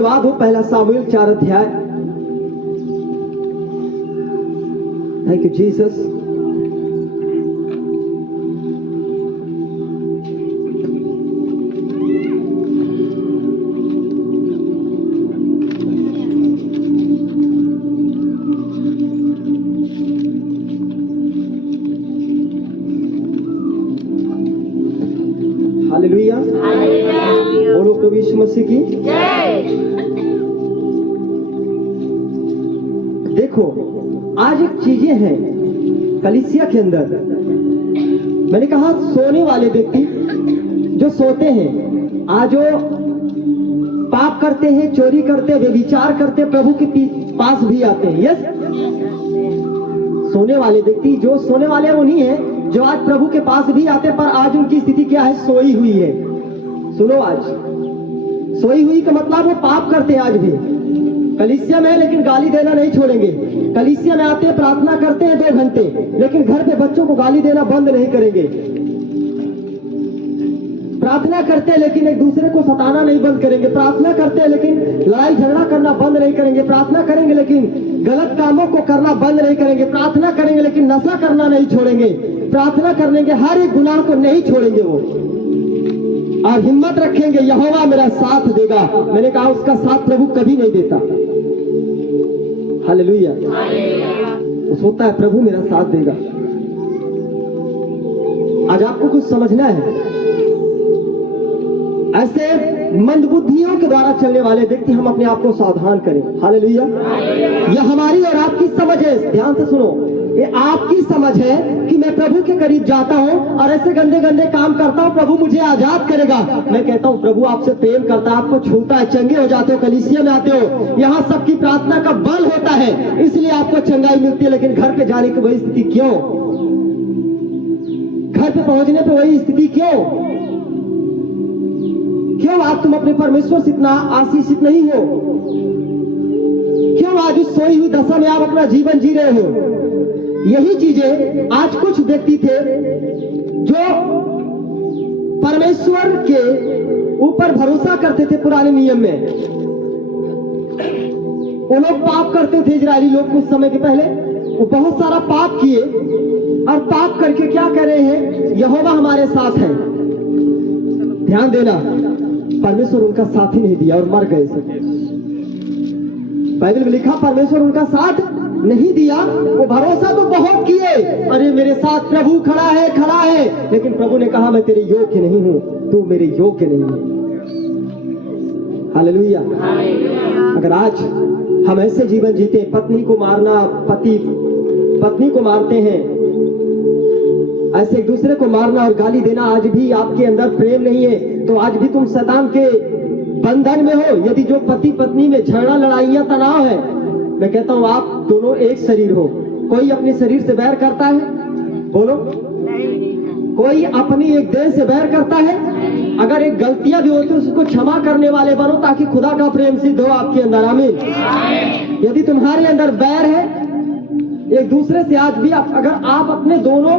सत्यवाद हो। पहला सामुएल 4 अध्याय। Thank you Jesus. हालेलुया, बोलो प्रभु यीशु मसीह की जय। देखो, आज एक चीजें हैं कलीसिया के अंदर। मैंने कहा सोने वाले व्यक्ति जो सोते हैं, आज वो पाप करते हैं, चोरी करते हैं, व्यभिचार करते हैं, प्रभु के पास भी आते हैं। यस, सोने वाले व्यक्ति जो सोने वाले उन्हीं हैं जो आज प्रभु के पास भी आते, पर आज उनकी स्थिति क्या है? सोई हुई है। सुनो, आज सोई हुई का मतलब वो पाप करते हैं आज भी। कलीसिया में लेकिन गाली देना नहीं छोड़ेंगे। कलीसिया में आते हैं, प्रार्थना करते हैं 2 घंटे, लेकिन घर पे बच्चों को गाली देना बंद नहीं करेंगे। प्रार्थना करते हैं लेकिन एक दूसरे को सताना नहीं बंद करेंगे। प्रार्थना करते हैं लेकिन लड़ाई झगड़ा करना बंद नहीं करेंगे। प्रार्थना करेंगे लेकिन गलत कामों को करना बंद नहीं करेंगे। प्रार्थना करेंगे लेकिन नशा करना नहीं छोड़ेंगे। प्रार्थना करने के हर एक गुनाह को नहीं छोड़ेंगे वो, और हिम्मत रखेंगे यहोवा मेरा साथ देगा। मैंने कहा उसका साथ प्रभु कभी नहीं देता। हालेलुया, उस होता है प्रभु मेरा साथ देगा। आज आपको कुछ समझना है। ऐसे मंदबुद्धियों के द्वारा चलने वाले व्यक्ति हम अपने आप को सावधान करें। हालेलुया, यह हमारी और आपकी समझ है। ध्यान से सुनो, ये आपकी समझ है कि मैं प्रभु के करीब जाता हूं और ऐसे गंदे गंदे काम करता हूं, प्रभु मुझे आजाद करेगा। मैं कहता हूं प्रभु आपसे प्रेम करता है, आपको छूता है, चंगे हो जाते हो, कलीसिया में आते हो, यहाँ सबकी प्रार्थना का बल होता है, इसलिए आपको चंगाई मिलती है। लेकिन घर पे जाने की वही स्थिति क्यों? घर पे पहुंचने पे वही स्थिति क्यों? क्यों आज तुम अपने परमेश्वर से इतना आशीषित नहीं हो? क्यों आज उस सोई हुई दशा में आप अपना जीवन जी रहे हो? यही चीजें आज कुछ व्यक्ति थे जो परमेश्वर के ऊपर भरोसा करते थे। पुराने नियम में वो लोग पाप करते थे। इजरायली लोग कुछ समय के पहले वो बहुत सारा पाप किए, और पाप करके क्या कर रहे हैं? यहोवा हमारे साथ है। ध्यान देना, परमेश्वर उनका साथ ही नहीं दिया और मर गए सब। बाइबल में लिखा परमेश्वर उनका साथ नहीं दिया। वो भरोसा तो बहुत किए, अरे मेरे साथ प्रभु खड़ा है, खड़ा है, लेकिन प्रभु ने कहा मैं तेरे योग्य नहीं हूं, तू मेरे योग्य नहीं है। हालेलुया। अगर आज हम ऐसे जीवन जीते, पत्नी को मारना, पति पत्नी को मारते हैं, ऐसे एक दूसरे को मारना और गाली देना, आज भी आपके अंदर प्रेम नहीं है, तो आज भी तुम शैतान के बंधन में हो। यदि जो पति पत्नी में झगड़ा, लड़ाइयां, तनाव है, मैं कहता हूं आप दोनों एक शरीर हो। कोई अपने शरीर से बैर करता है? बोलो, कोई अपनी एक देह से बैर करता है? अगर एक गलतियां भी होती है उसको क्षमा करने वाले बनो, ताकि खुदा का प्रेम सिद्ध हो आपके अंदर। आमीन। यदि तुम्हारे अंदर बैर है एक दूसरे से, आज भी अगर आप अपने दोनों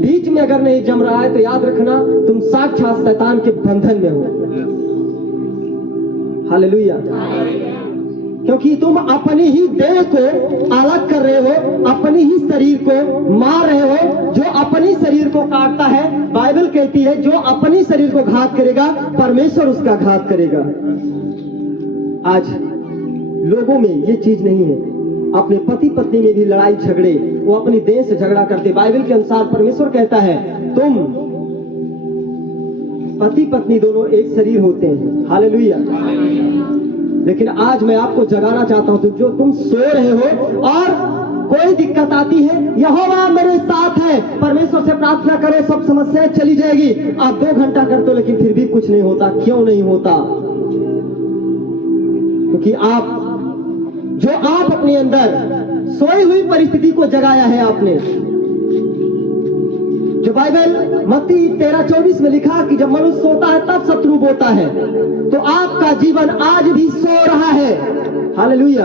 बीच में अगर नहीं जम रहा है, तो याद रखना तुम साक्षात शैतान के बंधन में हो। हालेलुया। क्योंकि तुम अपनी ही देह को अलग कर रहे हो, अपनी ही शरीर को मार रहे हो। जो अपनी शरीर को काटता है, बाइबल कहती है जो अपनी शरीर को घात करेगा, परमेश्वर उसका घात करेगा। आज लोगों में ये चीज नहीं है। अपने पति पत्नी में भी लड़ाई झगड़े, वो अपनी देह से झगड़ा करते। बाइबल के अनुसार परमेश्वर कहता है तुम पति पत्नी दोनों एक शरीर होते हैं। हालेलुया। लेकिन आज मैं आपको जगाना चाहता हूं, तो जो तुम सो रहे हो और कोई दिक्कत आती है, यहोवा मेरे साथ है, परमेश्वर से प्रार्थना करो, सब समस्याएं चली जाएगी। आप 2 घंटा करते हो लेकिन फिर भी कुछ नहीं होता। क्यों नहीं होता? क्योंकि आप अपने अंदर सोई हुई परिस्थिति को जगाया है आपने। जो बाइबल मत्ती 13:24 में लिखा कि जब मनुष्य सोता है तब शत्रु बोता है, तो आपका जीवन आज भी सो रहा है। हालेलुया।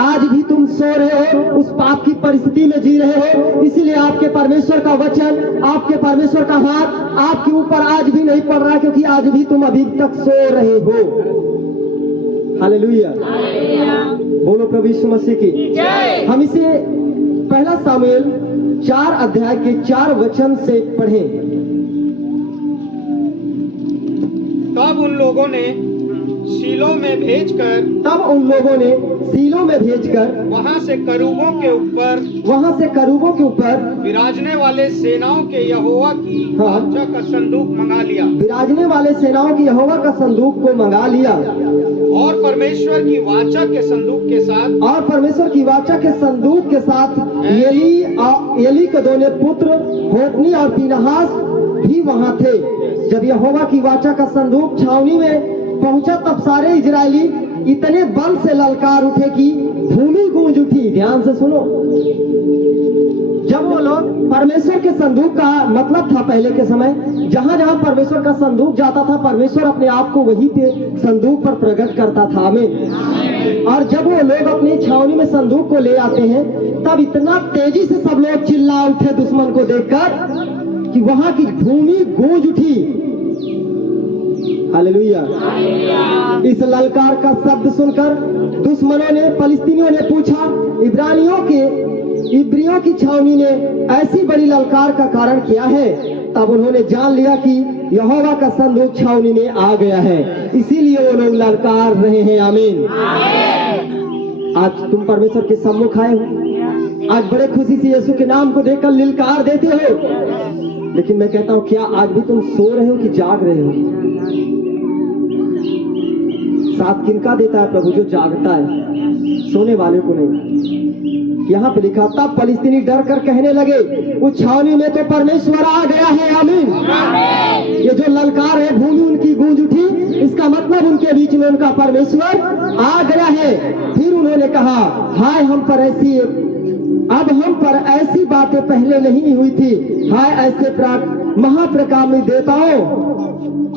आज भी तुम सो रहे हो, उस पाप की परिस्थिति में जी रहे हो। इसीलिए आपके परमेश्वर का वचन, आपके परमेश्वर का हाथ आपके ऊपर आज भी नहीं पड़ रहा, क्योंकि आज भी तुम अभी तक सो रहे हो। हालेलुया। बोलो प्रभु यीशु मसीह की जय। हम इसे पहला सामुएल 4 अध्याय के 4 वचन से पढ़ें। तब उन लोगों ने शीलो में भेजकर वहां से करूबों के ऊपर विराजने वाले सेनाओं के यहोवा की वाचा का संदूक मंगा लिया। विराजने वाले सेनाओं की यहोवा का संदूक को मंगा लिया और परमेश्वर की वाचा के संदूक के साथ एली के दोनों पुत्र होप्नी और पीनहास भी वहां थे। जब यहोवा की वाचा का संदूक छावनी में पहुंचा तब सारे इजरायली इतने बल से ललकार उठे कि भूमि गूंज उठी। ध्यान से सुनो, जब वो लोग परमेश्वर के संदूक का मतलब था पहले के समय, जहां जहां परमेश्वर का संदूक जाता था परमेश्वर अपने आप को वहीं पे संदूक पर प्रकट करता था। आमीन। और जब वो लोग अपनी छावनी में संदूक को ले आते हैं तब इतना तेजी से सब लोग चिल्ला उठे दुश्मन को देखकर कि वहां की भूमि गूंज उठी। हालेलुया। इस ललकार का शब्द सुनकर दुश्मनों ने, फलिस्तीनियों ने पूछा, इब्रियों की छावनी ने ऐसी बड़ी ललकार का कारण क्या है? तब उन्होंने जान लिया कि यहोवा का संदूक छावनी में आ गया है, इसीलिए वो लोग ललकार रहे हैं। आमीन। आज तुम परमेश्वर के सम्मुख आए हो, आज बड़े खुशी से यीशु के नाम को देखकर ललकार देते हो, लेकिन मैं कहता हूं क्या आज भी तुम सो रहे हो कि जाग रहे हो? साथ किनका देता है प्रभु? जो जागता है, सोने वाले को नहीं। यहाँ पे लिखा, तब फलिस्तीनी डर कर कहने लगे, उस छावनी में तो परमेश्वर आ गया है। आमीन। ये जो ललकार है, भूमि उनकी गूंज उठी, इसका मतलब उनके बीच में उनका परमेश्वर आ गया है। फिर उन्होंने कहा, हाय हम पर ऐसी बातें पहले नहीं हुई थी। हाय ऐसे महाप्रकामी देवताओं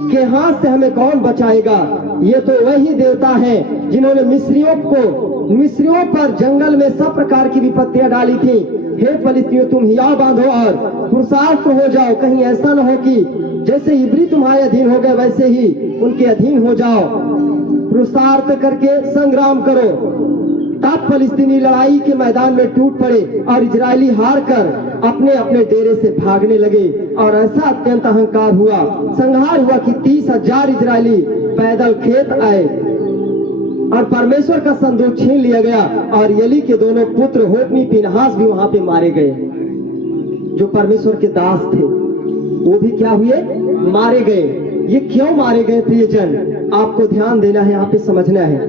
के हाथ से हमें कौन बचाएगा? ये तो वही देवता है जिन्होंने मिस्रियों पर जंगल में सब प्रकार की विपत्तियां डाली थी। हे फलिस्तीनियों, तुम हियाव बांधो और पुरुषार्थ हो जाओ, कहीं ऐसा न हो कि जैसे इब्री तुम्हारे अधीन हो गए वैसे ही उनके अधीन हो जाओ। पुरुषार्थ करके संग्राम करो। तब फलिस्तीनी लड़ाई के मैदान में टूट पड़े और इजरायली हार कर अपने अपने डेरे से भागने लगे। और ऐसा अत्यंत अहंकार हुआ, संहार हुआ कि 30,000 इजरायली पैदल खेत आए और परमेश्वर का संदूक छीन लिया गया। और एली के दोनों पुत्र होप्नी पीनहास भी वहां पे मारे गए। जो परमेश्वर के दास थे वो भी क्या हुए? मारे गए। ये क्यों मारे गए प्रियजन? आपको ध्यान देना है, यहाँ पे समझना है।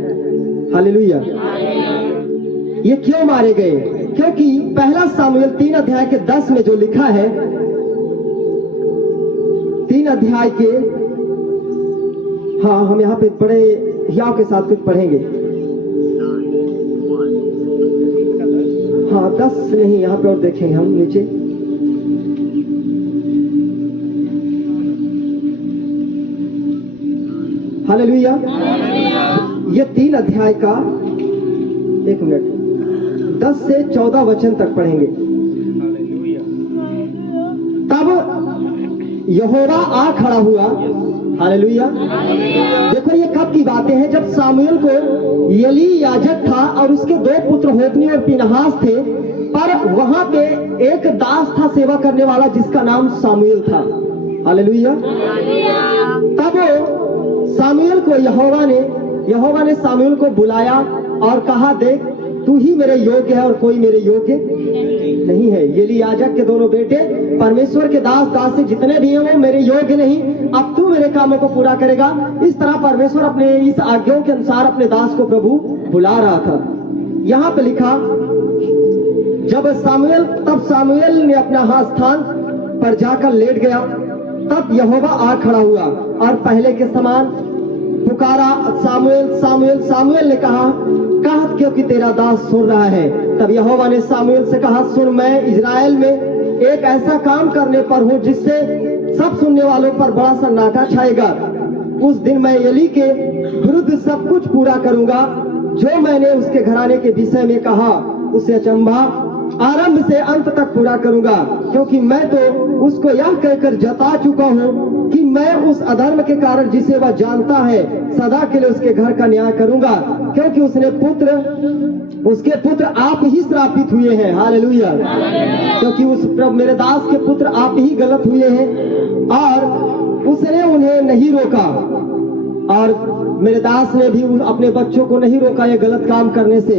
हालेलुया। ये क्यों मारे गए? क्योंकि पहला सामुएल 3 अध्याय के 10 में जो लिखा है, 3 अध्याय के, हाँ हम यहाँ पे बड़े हियाव के साथ कुछ पढ़ेंगे। हाँ 10 नहीं, यहाँ पे और देखेंगे हम नीचे। हालेलुया। ये 3 अध्याय का 1 मिनट 10 से 14 वचन तक पढ़ेंगे। तब यहोवा आ खड़ा हुआ। हालेलुया। देखो ये कब की बातें हैं? जब सामुएल को एली याजक था और उसके 2 पुत्र होप्नी और पीनहास थे, पर वहां पे एक दास था सेवा करने वाला जिसका नाम सामुएल था। हालेलुया। तब सामुएल को यहोवा ने सामुएल को बुलाया और कहा, देख तू ही मेरे योग्य है और कोई मेरे योग्य नहीं है। एली याजक के दोनों बेटे परमेश्वर के दास से जितने भी हैं वो मेरे योग्य नहीं, अब तू मेरे कामों को पूरा करेगा। इस तरह परमेश्वर अपने इस आज्ञाओं के अनुसार अपने दास को प्रभु बुला रहा था। यहाँ पे लिखा, तब सामुएल ने अपना हाथ स्थान पर जाकर लेट गया। तब यहोवा आ खड़ा हुआ और पहले के समान पुकारा, सामुएल सामुएल। सामुएल ने कहा, क्योंकि तेरा दास सुन रहा है। तब यहोवा ने सामुएल से कहा, सुन, मैं इजराइल में एक ऐसा काम करने पर हूँ जिससे सब सुनने वालों पर बड़ा सन्नाटा छाएगा। उस दिन मैं एली के विरुद्ध सब कुछ पूरा करूंगा। जो मैंने उसके घराने के विषय में कहा उसे अचंभा आरंभ से अंत तक पूरा करूंगा, क्योंकि मैं तो उसको यह कहकर जता चुका हूँ कि मैं उस अधर्म के कारण जिसे वह जानता है सदा के लिए उसके घर का न्याय करूंगा, क्योंकि उसके पुत्र आप ही श्रापित हुए हैं। हालेलुया। क्योंकि उस प्रभु मेरे दास के पुत्र आप ही गलत हुए हैं और उसने उन्हें नहीं रोका, और मेरे दास ने भी अपने बच्चों को नहीं रोका ये गलत काम करने से।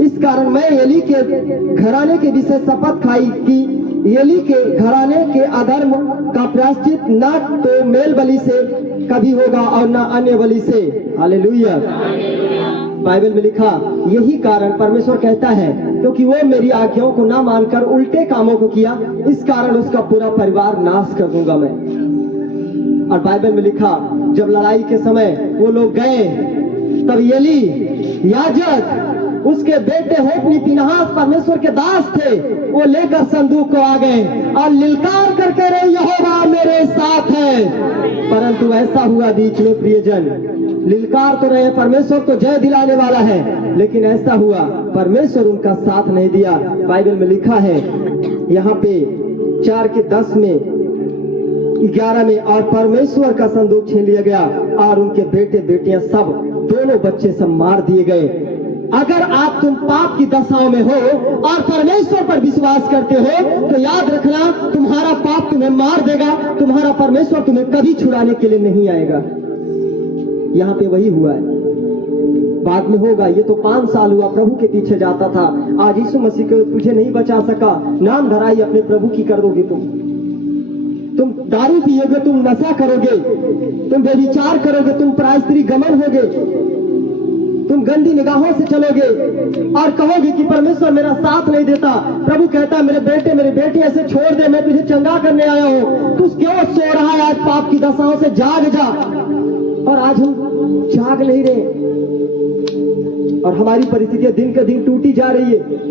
इस कारण मैं एली के घराने के विषय शपथ खाई कि एली के घराने के अधर्म का प्रायश्चित न तो मेल बलि से कभी होगा और न अन्य बलि से। हालेलुया। बाइबल में लिखा यही कारण परमेश्वर कहता है, क्योंकि वो मेरी आज्ञाओं को ना मानकर उल्टे कामों को किया, इस कारण उसका पूरा परिवार नाश कर दूंगा मैं। और बाइबल में लिखा जब लड़ाई के समय वो लोग गए, तब एली याजक उसके बेटे होप्नी फिनहास परमेश्वर के दास थे, वो लेकर संदूक को आ गए और लिलकार कर कह रहे यहोवा मेरे साथ है। परंतु ऐसा हुआ बीच में प्रियजन, लिलकार तो रहे, परमेश्वर तो जय दिलाने वाला है, लेकिन ऐसा हुआ परमेश्वर उनका साथ नहीं दिया। बाइबल में लिखा है यहाँ पे 4:10 में 11 में, और परमेश्वर का संदूक छीन लिया गया और उनके बेटे बेटियां सब दोनों बच्चे सब मार दिए गए। अगर आप तुम पाप की दशाओं में हो और परमेश्वर पर विश्वास करते हो तो याद रखना तुम्हारा पाप तुम्हें मार देगा, तुम्हारा परमेश्वर तुम्हें कभी छुड़ाने के लिए नहीं आएगा। यहाँ पे वही हुआ है, बाद में होगा। ये तो 5 साल हुआ प्रभु के पीछे जाता था, आज यीशु मसीह को तुझे नहीं बचा सका। नाम धराई अपने प्रभु की कर दोगे तुम दारू पियोगे, तुम नशा करोगे, तुम व्यभिचार करोगे, तुम परास्त्री गमन होगे, तुम गंदी निगाहों से चलोगे और कहोगे कि परमेश्वर मेरा साथ नहीं देता। प्रभु कहता है मेरे बेटे ऐसे छोड़ दे, मैं तुझे चंगा करने आया हूँ। तू क्यों सो रहा है आज पाप की दशाओं से? जाग जा। और आज हम जाग नहीं रहे और हमारी परिस्थितियां दिन का दिन टूटी जा रही है।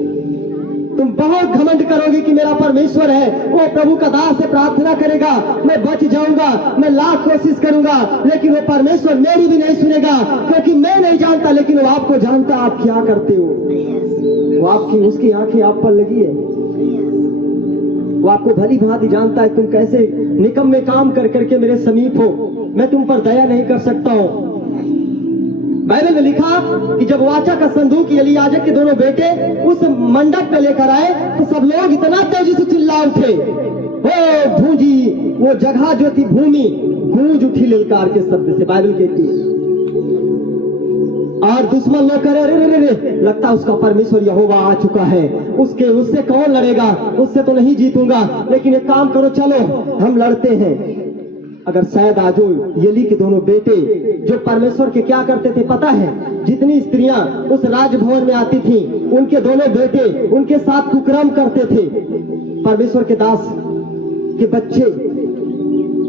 तुम बहुत घमंड करोगे कि मेरा परमेश्वर है, वो प्रभु का दास से प्रार्थना करेगा, मैं बच जाऊंगा, मैं लाख कोशिश करूंगा, लेकिन वो परमेश्वर मेरी भी नहीं सुनेगा, क्योंकि मैं नहीं जानता लेकिन वो आपको जानता आप क्या करते हो। वो उसकी आंखें आप पर लगी है, वो आपको भली भांति जानता है तुम कैसे निकम्मे काम कर करके मेरे समीप हो। मैं तुम पर दया नहीं कर सकता हूं। बाइबल में लिखा कि जब वाचा का संदूक एली याजक के दोनों बेटे उस मंडप पे लेकर आए तो सब लोग इतना तेजी से चिल्ला उठे, ओ भूंजी, वो जगह जो थी भूमि गूंज उठी लिलकार के शब्द से। बाइबल कहती है और दुश्मन लोग करे अरे लगता उसका परमेश्वर यहोवा आ चुका है, उससे कौन लड़ेगा, उससे तो नहीं जीतूंगा। लेकिन एक काम करो, चलो हम लड़ते हैं। अगर शायद आजो एली के दोनों बेटे जो परमेश्वर के क्या करते थे पता है? जितनी स्त्रियां उस राजभवन में आती थी उनके दोनों बेटे उनके साथ कुकर्म करते थे। परमेश्वर के दास के बच्चे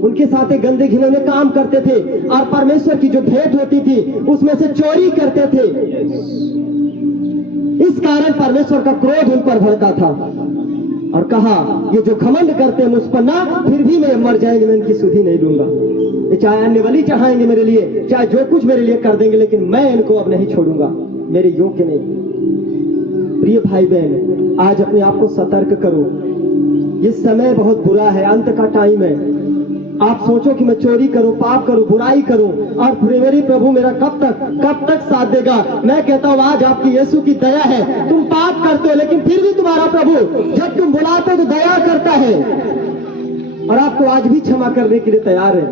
उनके साथ एक गंदे घिनौने काम करते थे और परमेश्वर की जो भेंट होती थी उसमें से चोरी करते थे। इस कारण परमेश्वर का क्रोध उन पर भड़का था और कहा ये जो घमंड करते हैं मुझ पर ना, फिर भी मैं मर जाएंगे, मैं इनकी सुधि नहीं दूंगा। ये चाहे अन्य बलि चढ़ाएंगे मेरे लिए, चाहे जो कुछ मेरे लिए कर देंगे, लेकिन मैं इनको अब नहीं छोड़ूंगा, मेरे योग्य नहीं। प्रिय भाई बहन, आज अपने आप को सतर्क करो। ये समय बहुत बुरा है, अंत का टाइम है। आप सोचो कि मैं चोरी करूं, पाप करूं, बुराई करूं और मेरे प्रभु मेरा कब तक साथ देगा? मैं कहता हूं आज आपकी यीशु की दया है। तुम पाप करते हो लेकिन फिर भी तुम्हारा प्रभु जब तुम बुलाते हो तो दया करता है और आपको आज भी क्षमा करने के लिए तैयार है।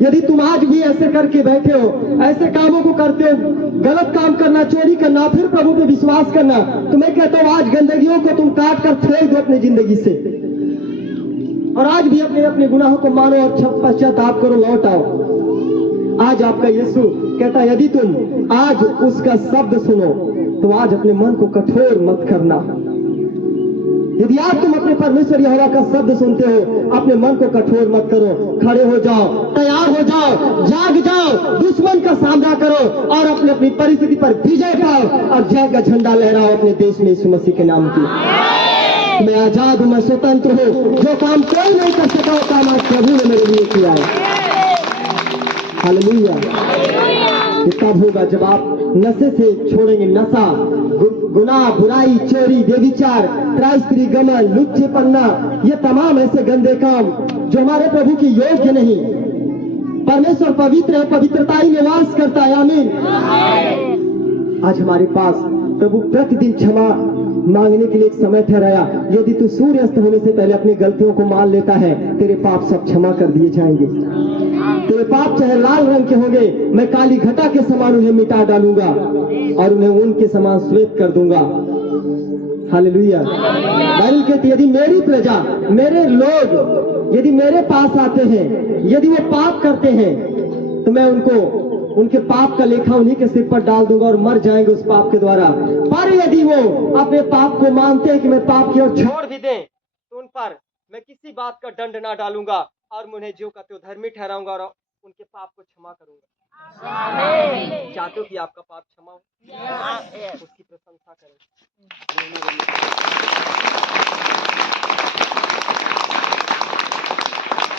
यदि तुम आज भी ऐसे करके बैठे हो, ऐसे कामों को करते हो, गलत काम करना, चोरी करना, फिर प्रभु पे विश्वास करना, तो मैं कहता हूं आज गंदगियों को तुम काट कर फेंक दो अपनी जिंदगी से और आज भी अपने अपने गुनाहों को मानो और पश्चाताप करो, लौट आओ। आज आपका यीशु कहता है यदि तुम आज उसका शब्द सुनो तो आज अपने मन को कठोर मत करना। यदि आज तुम अपने परमेश्वर यहोवा का शब्द सुनते हो, अपने मन को कठोर मत करो, खड़े हो जाओ, तैयार हो जाओ, जाग जाओ, दुश्मन का सामना करो और अपनी अपनी परिस्थिति पर विजय पाओ और जय का झंडा लहराओ अपने देश में यीशु मसीह के नाम की। मैं आजाद हूं, मैं स्वतंत्र हूं, जो काम कोई नहीं कर सका वो काम आज प्रभु ने मेरे लिए किया है। हालेलुया। तब होगा जब आप नशे से छोड़ेंगे, नशा गुनाह, बुराई, चोरी, व्यभिचार, त्रायस्त्री, गमन, लुच्चेपन्ना, ये तमाम ऐसे गंदे काम जो हमारे प्रभु की योग्य नहीं। परमेश्वर पवित्र है, पवित्रता ही निवास करता है। आमीन। आज हमारे पास प्रभु प्रतिदिन क्षमा मांगने के लिए एक समय ठहराया। यदि तू सूर्यास्त होने से पहले अपनी गलतियों को मान लेता है, तेरे पाप सब क्षमा कर दिए जाएंगे। तेरे पाप चाहे लाल रंग के होंगे, मैं काली घटा के समान उन्हें मिटा डालूंगा और उन्हें ऊन के समान श्वेत कर दूंगा। हालेलुया। बाइबल कहती है, यदि मेरी प्रजा, मेरे लोग यदि मेरे पास आते हैं, यदि वो पाप करते हैं, तो मैं उनको उनके पाप का लेखा उन्हीं के सिर पर डाल दूंगा और मर जाएंगे उस पाप के द्वारा। पर यदि वो अपने पाप को मानते हैं कि मैं पाप की ओर छोड़ भी दें, तो उन पर मैं किसी बात का दंड ना डालूंगा और उन्हें ज्यों का त्यों धर्मी ठहराऊंगा और उनके पाप को क्षमा करूंगा। चाहते हो कि आपका पाप क्षमा हो, उसकी प्रशंसा करें।